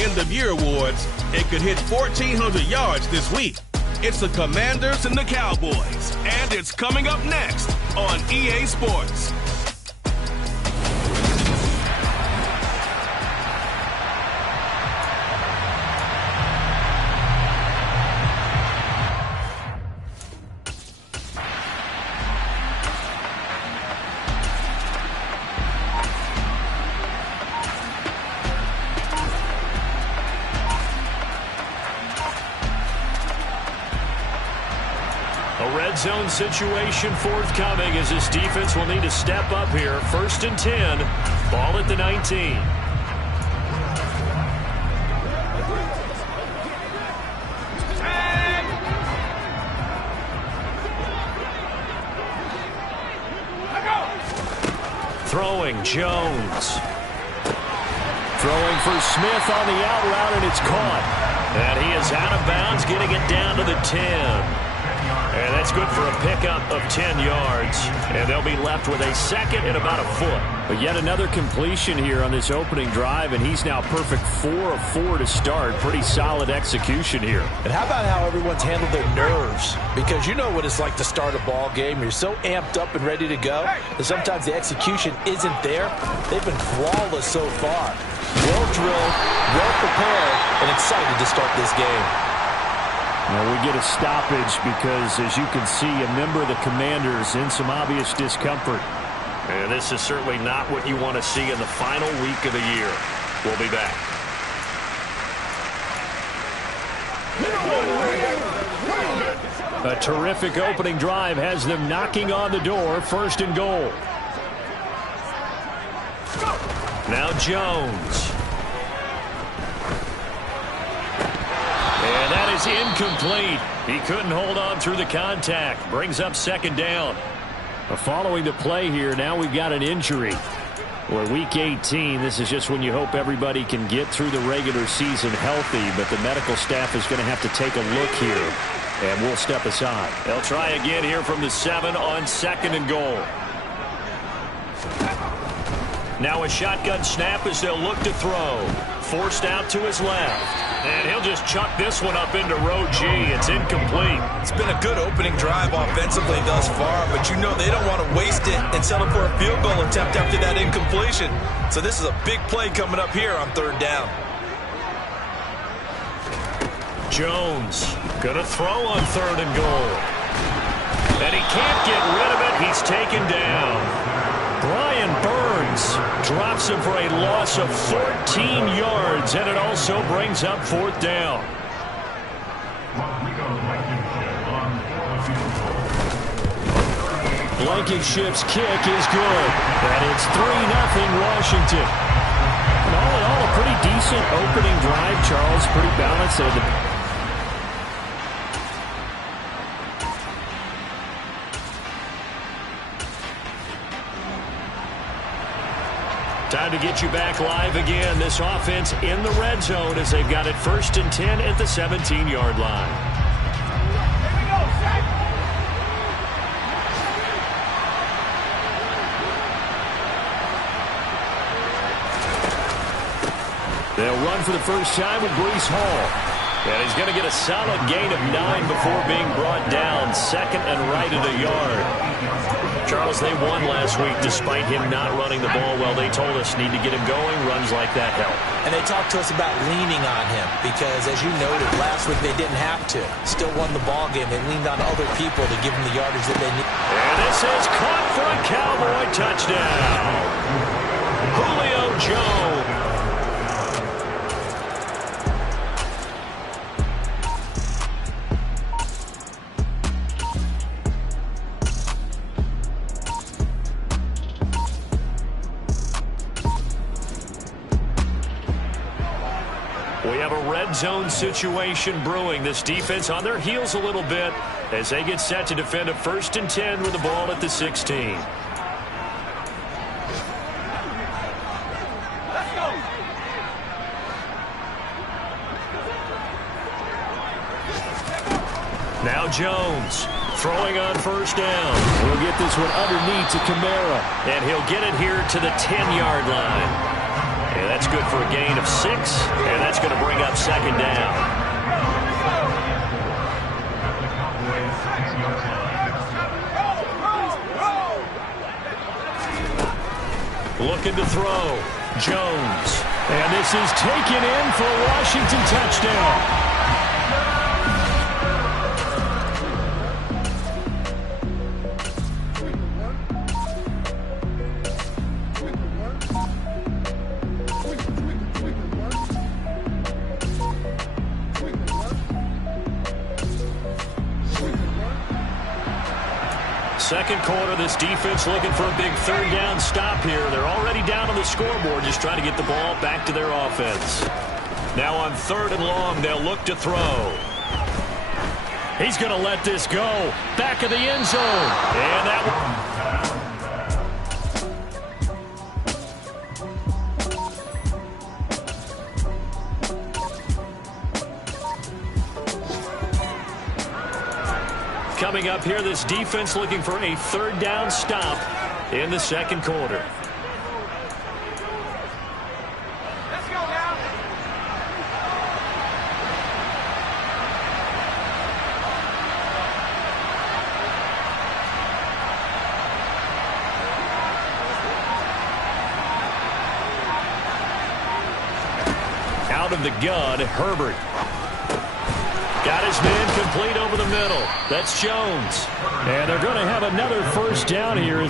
end-of-year awards and could hit 1,400 yards this week. It's the Commanders and the Cowboys, and it's coming up next on EA Sports. Zone situation forthcoming as this defense will need to step up here. 1st and 10. Ball at the 19. Throwing Jones. Throwing for Smith on the out route, and it's caught. And he is out of bounds, getting it down to the 10. And that's good for a pickup of 10 yards. And they'll be left with a second and about a foot. But yet another completion here on this opening drive, and he's now perfect 4 of 4 to start. Pretty solid execution here. And how about how everyone's handled their nerves? Because you know what it's like to start a ball game. You're so amped up and ready to go that sometimes the execution isn't there. They've been flawless so far. Well drilled, well prepared, and excited to start this game. Now we get a stoppage because, as you can see, a member of the Commanders in some obvious discomfort. And this is certainly not what you want to see in the final week of the year. We'll be back. A terrific opening drive has them knocking on the door. 1st and goal. Now Jones. And that is incomplete. He couldn't hold on through the contact. Brings up 2nd down. Following the play here, now we've got an injury. Well, week 18, this is just when you hope everybody can get through the regular season healthy, but the medical staff is going to have to take a look here, and we'll step aside. They'll try again here from the 7 on 2nd and goal. Now a shotgun snap as they'll look to throw. Forced out to his left. And he'll just chuck this one up into row G. It's incomplete. It's been a good opening drive offensively thus far, but you know they don't want to waste it and settle for a field goal attempt after that incompletion. So this is a big play coming up here on 3rd down. Jones gonna throw on 3rd and goal. And he can't get rid of it. He's taken down. Brian Burns drops him for a loss of 14 yards, and it also brings up 4th down. Blankenship's kick is good, and it's 3-0 Washington. And all in all, a pretty decent opening drive, Charles. Pretty balanced. Time to get you back live again. This offense in the red zone as they've got it 1st and 10 at the 17-yard line. They'll run for the first time with Breece Hall. And he's going to get a solid gain of 9 before being brought down. 2nd and right at a yard. Charles, they won last week despite him not running the ball well. They told us need to get him going. Runs like that help. And they talked to us about leaning on him because, as you noted, last week they didn't have to. Still won the ball game. They leaned on other people to give them the yardage that they need. And this is caught for a Cowboy touchdown. Julio Jones. We have a red zone situation brewing. This defense on their heels a little bit as they get set to defend a 1st and 10 with the ball at the 16. Now Jones throwing on 1st down. We'll get this one underneath to Kamara. And he'll get it here to the 10-yard line. And that That's good for a gain of 6, and that's going to bring up second down. Looking to throw. Jones. And this is taken in for a Washington touchdown. Second quarter, this defense looking for a big third down stop here. They're already down on the scoreboard, just trying to get the ball back to their offense. Now on 3rd and long, they'll look to throw. He's going to let this go. Back of the end zone. And that one. Coming up here, this defense looking for a third down stop in the second quarter. Let's go now. Out of the gun, Herbert. Got his man complete over the middle. That's Jones. And they're going to have another first down here.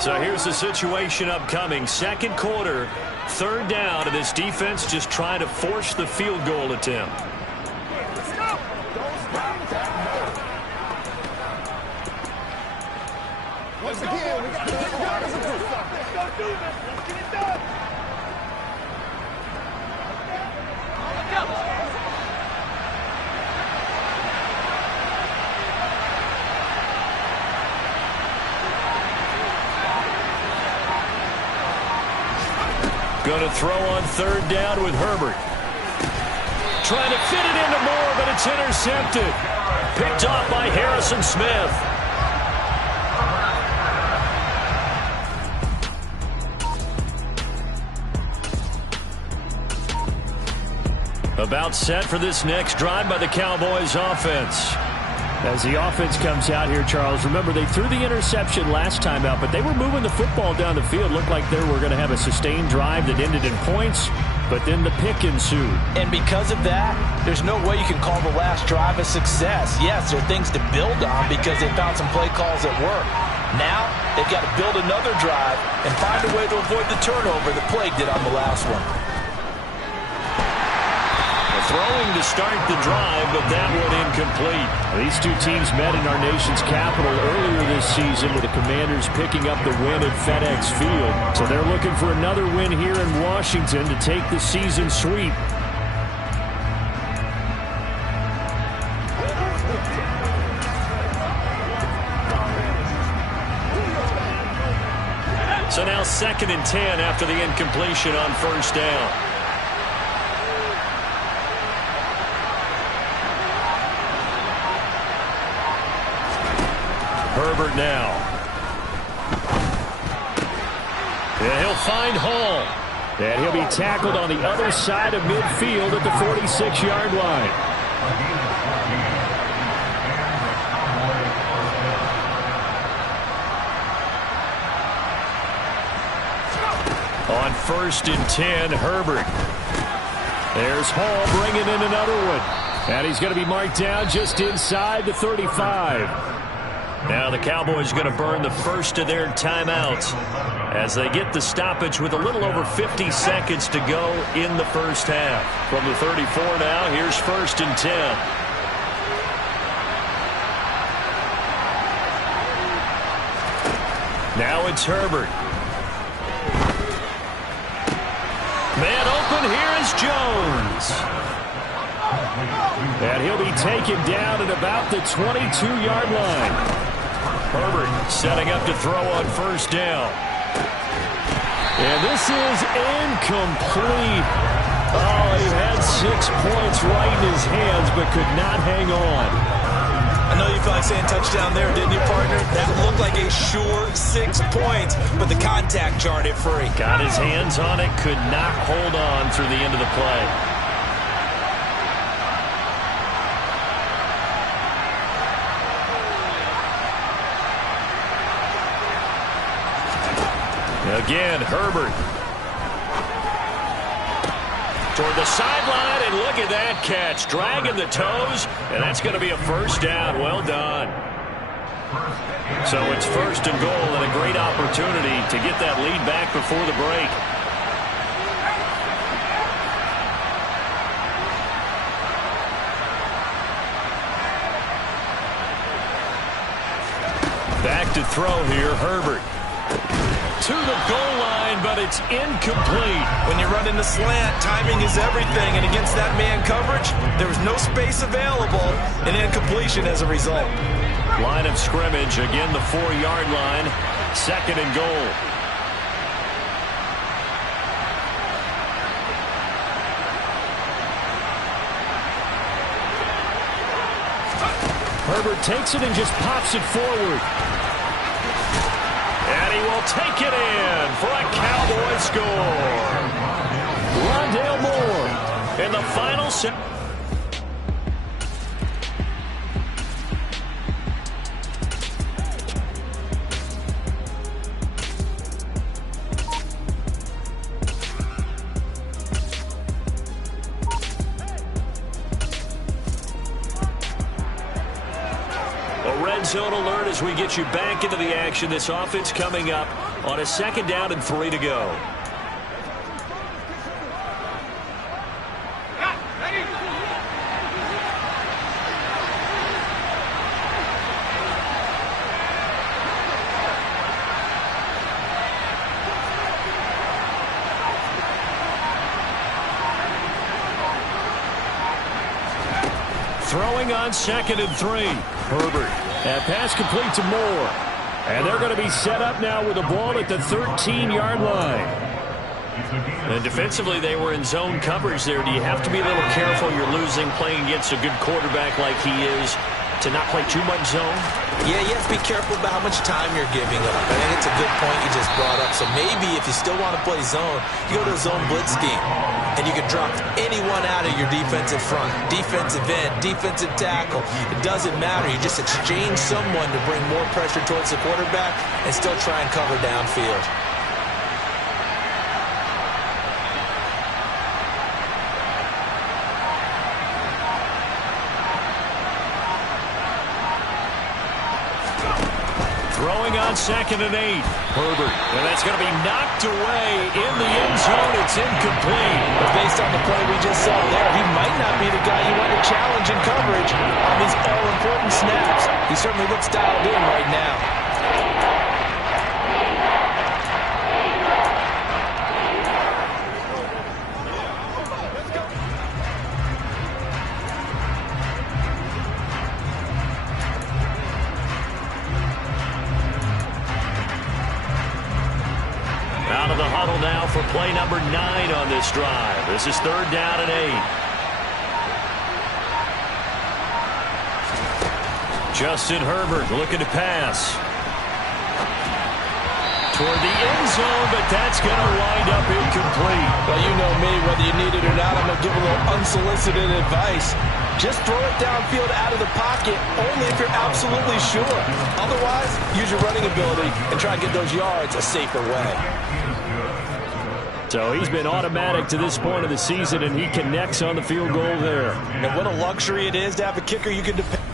So here's the situation upcoming. Second quarter, third down, and this defense just trying to force the field goal attempt. Once again, we got to let's go do this. Let's get it done. Going to throw on third down with Herbert. Trying to fit it into Moore, but it's intercepted. Picked off by Harrison Smith. About set for this next drive by the Cowboys offense. As the offense comes out here, Charles, remember they threw the interception last time out, but they were moving the football down the field. Looked like they were going to have a sustained drive that ended in points, but then the pick ensued. And because of that, there's no way you can call the last drive a success. Yes, there are things to build on because they found some play calls that work. Now, they've got to build another drive and find a way to avoid the turnover that plagued it on the last one. Throwing to start the drive, but that one incomplete. These two teams met in our nation's capital earlier this season with the Commanders picking up the win at FedEx Field. So they're looking for another win here in Washington to take the season sweep. So now 2nd and 10 after the incompletion on first down. Herbert now. And he'll find Hall. And he'll be tackled on the other side of midfield at the 46-yard line. On 1st and 10, Herbert. There's Hall bringing in another one. And he's going to be marked down just inside the 35. Now the Cowboys going to burn the first of their timeouts as they get the stoppage with a little over 50 seconds to go in the first half. From the 34 now, here's 1st and 10. Now it's Herbert. Man open, here is Jones. And he'll be taken down at about the 22-yard line. Herbert setting up to throw on first down. And this is incomplete. Oh, he had 6 points right in his hands, but could not hang on. I know you felt like saying touchdown there, didn't you, partner? That looked like a sure 6 points, but the contact jarred it free. Got his hands on it, could not hold on through the end of the play. Again, Herbert. Toward the sideline, and look at that catch. Dragging the toes, and that's going to be a first down. Well done. So it's first and goal, and a great opportunity to get that lead back before the break. Back to throw here, Herbert. To the goal line, but it's incomplete. When you run in the slant, timing is everything, and against that man coverage, there was no space available, and incompletion as a result. Line of scrimmage, again the 4-yard line, second and goal. Herbert takes it and just pops it forward. And he will take it in for a Cowboy score. Rondale Moore in the final set. Zone alert as we get you back into the action. This offense coming up on a second down and 3 to go. Throwing on second and 3. Herbert. That pass complete to Moore. And they're going to be set up now with the ball at the 13-yard line. And defensively, they were in zone coverage there. Do you have to be a little careful? You're losing playing against a good quarterback like he is to not play too much zone? Yeah, you have to be careful about how much time you're giving up. I think it's a good point you just brought up. So maybe if you still want to play zone, you go to a zone blitz scheme. And you can drop anyone out of your defensive front, defensive end, defensive tackle. It doesn't matter. You just exchange someone to bring more pressure towards the quarterback and still try and cover downfield. Throwing on second and 8. Herbert. And that's going to be knocked away in the end zone. It's incomplete. But based on the play we just saw there, he might not be the guy you want to challenge in coverage on these all-important snaps. He certainly looks dialed in right now. Out of the huddle now for play number 9 on this drive. This is third down and 8. Justin Herbert looking to pass. Toward the end zone, but that's going to wind up incomplete. Well, you know me, whether you need it or not, I'm going to give a little unsolicited advice. Just throw it downfield out of the pocket, only if you're absolutely sure. Otherwise, use your running ability and try and get those yards a safer way. So he's been automatic to this point of the season, and he connects on the field goal there. And what a luxury it is to have a kicker you can depend on.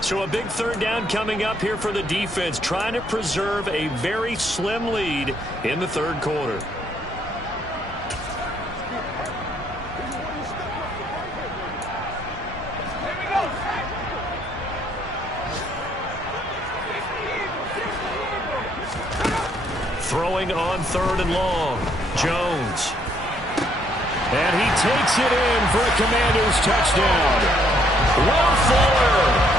So a big third down coming up here for the defense, trying to preserve a very slim lead in the third quarter. Throwing on third and long, Jones. And he takes it in for a Commanders touchdown. Will Fuller.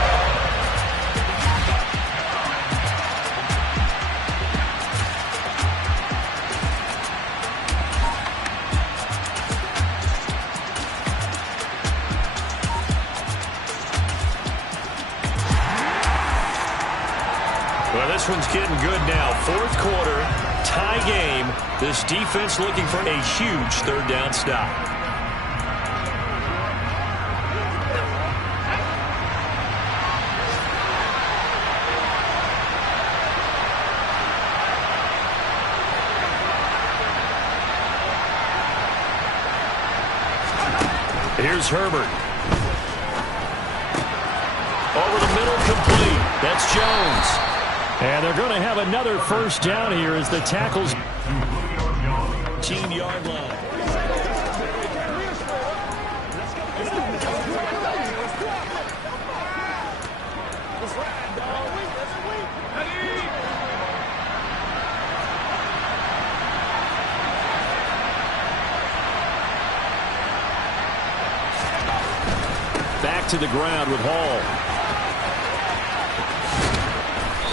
Well, this one's getting good now. Fourth quarter, tie game. This defense looking for a huge third down stop. Here's Herbert. Over the middle, complete. That's Jones. And they're going to have another first down here as the tackles 18-yard line. back to the ground with Hall.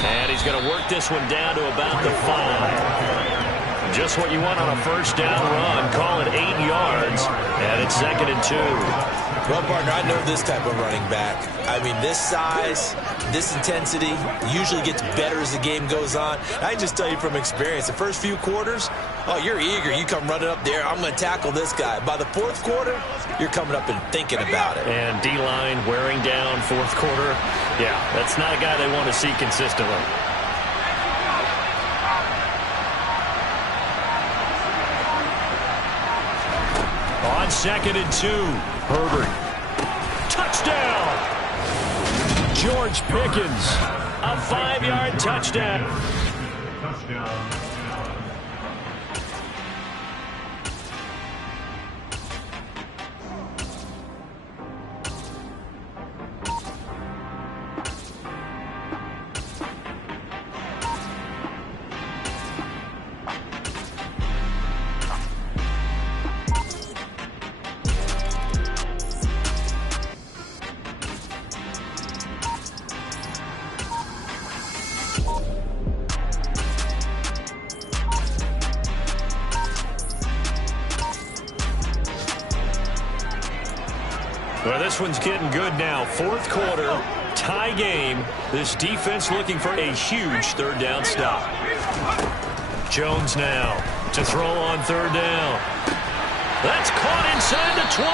And he's going to work this one down to about the 5. Just what you want on a first down run. Call it 8 yards. And it's 2nd and 2. Well, partner, I know this type of running back. I mean, this size, this intensity usually gets better as the game goes on. I can just tell you from experience, the first few quarters, oh, you're eager. You come running up there, I'm going to tackle this guy. By the fourth quarter, you're coming up and thinking about it. And D-line wearing down fourth quarter. Yeah, that's not a guy they want to see consistently. On 2nd and 2, Herbert. Touchdown! George Pickens. A 5-yard touchdown. Well, this one's getting good now. Fourth quarter, tie game. This defense looking for a huge third down stop. Jones now to throw on third down. That's caught inside the 20.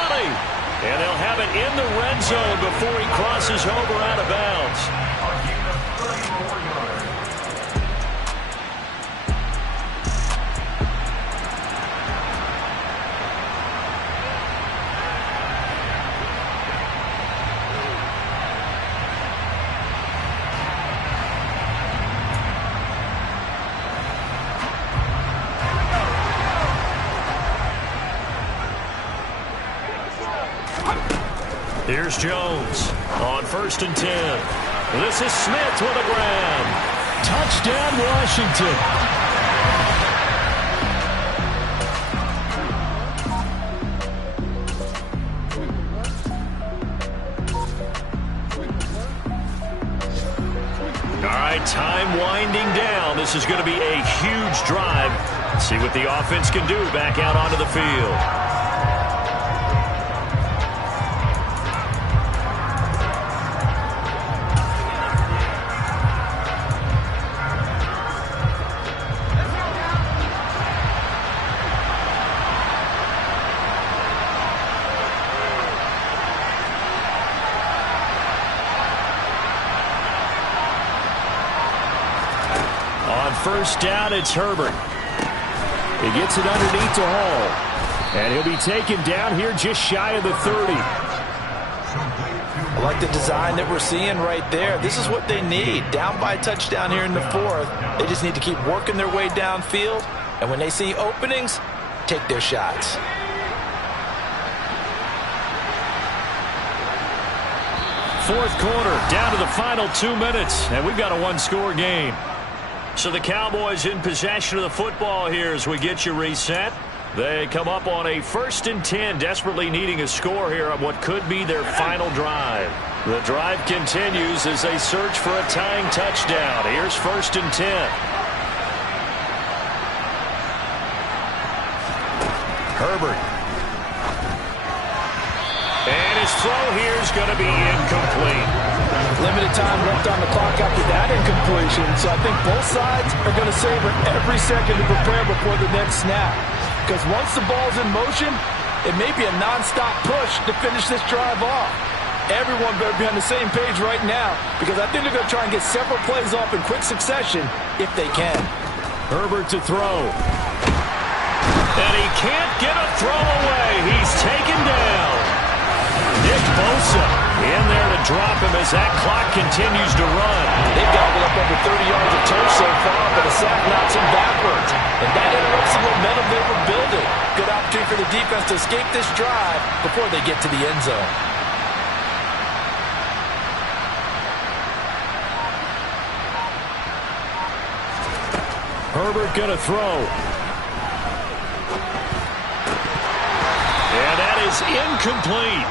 And they'll have it in the red zone before he crosses over out of bounds. Here's Jones on 1st and 10. This is Smith with a grab. Touchdown, Washington. All right, time winding down. This is going to be a huge drive. Let's see what the offense can do back out onto the field. First down, it's Herbert. He gets it underneath to Hall. And he'll be taken down here just shy of the 30. I like the design that we're seeing right there. This is what they need. Down by a touchdown here in the 4th. They just need to keep working their way downfield. And when they see openings, take their shots. Fourth quarter, down to the final 2 minutes. And we've got a one-score game. So the Cowboys in possession of the football here as we get you reset. They come up on a 1st and 10, desperately needing a score here on what could be their final drive. The drive continues as they search for a tying touchdown. Here's 1st and 10. Herbert. And his throw here is going to be incomplete. Limited time left on the clock after that incompletion, so I think both sides are going to savor every second to prepare before the next snap. Because once the ball's in motion, it may be a non-stop push to finish this drive off. Everyone better be on the same page right now, because I think they're going to try and get several plays off in quick succession if they can. Herbert to throw. And he can't get a throw away. He's taken down. Nick Bosa in there to drop him as that clock continues to run. They've gobbled up over 30 yards of turf so far, but a sack knocks him backwards. And that interrupts the momentum they were building. Good opportunity for the defense to escape this drive before they get to the end zone. Herbert gonna throw. And that is incomplete.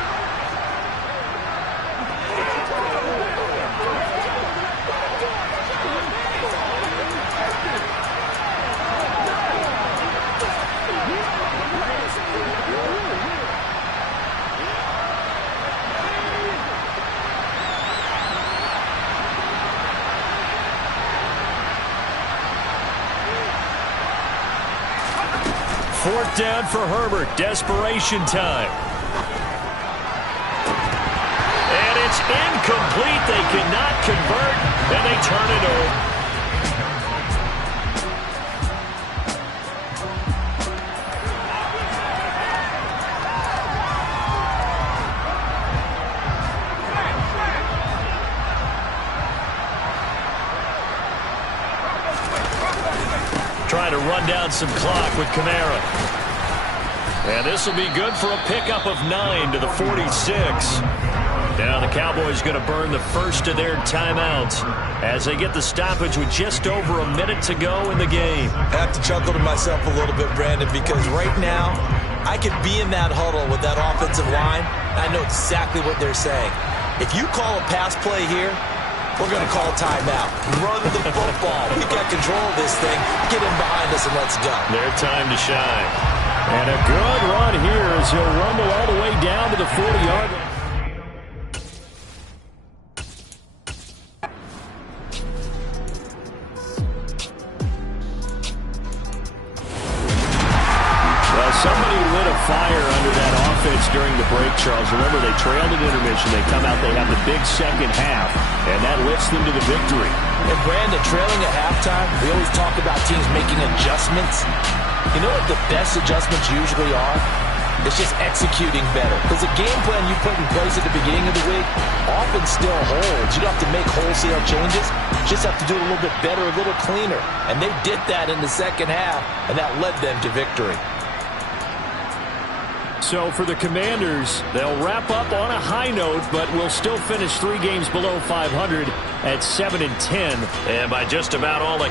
Fourth down for Herbert. Desperation time. And it's incomplete. They cannot convert, and they turn it over. Trying to run down some clock with Kamara. And this will be good for a pickup of 9 to the 46. Now the Cowboys going to burn the first of their timeouts as they get the stoppage with just over a minute to go in the game. I have to chuckle to myself a little bit, Brandon, because right now I could be in that huddle with that offensive line. I know exactly what they're saying. If you call a pass play here, we're going to call timeout. Run the football. We got control of this thing. Get in behind us and let's go. Their time to shine. And a good run here as he'll rumble all the way down to the 40-yard line. Well, somebody lit a fire under that offense during the break, Charles. Remember, they trailed at intermission. They come out, they have the big second half, and that lifts them to the victory. And Brandon, trailing at halftime, we always talk about teams making adjustments. You know what the best adjustments usually are? It's just executing better. Because the game plan you put in place at the beginning of the week often still holds. You don't have to make wholesale changes. You just have to do it a little bit better, a little cleaner. And they did that in the second half, and that led them to victory. So for the Commanders, they'll wrap up on a high note, but will still finish 3 games below 500 at 7-10. And by just about all